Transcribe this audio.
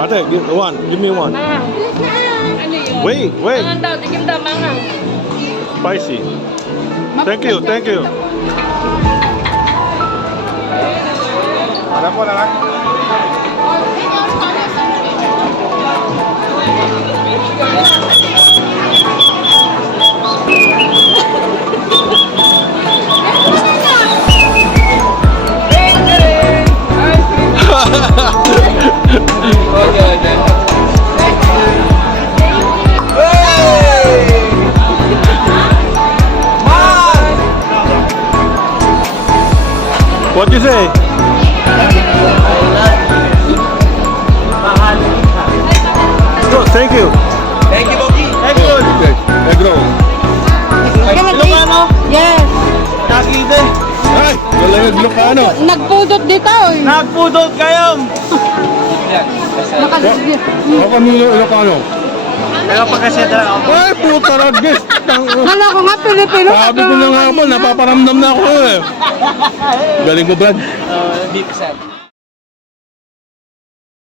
Ate, one. Give me one. Ano yun? Wait. Mangang daw, tigim daw, mangang. Spicy. Thank you. Ano po na lang? What you say? Good, thank you. Thank you, Bogi. Egg roll. Ilocano? Yes. Nakite. Ay, wala yung Ilocano. Nagpudot dito. Nagpudot kayo. Ako kami yung Ilocano. Kaya pagkaseta ako. Ay, puta ragis. Kala ko nga Pilipino. Sabi ko na nga ako, napaparamdam na ako eh. Galing mo, Brad. Deep set.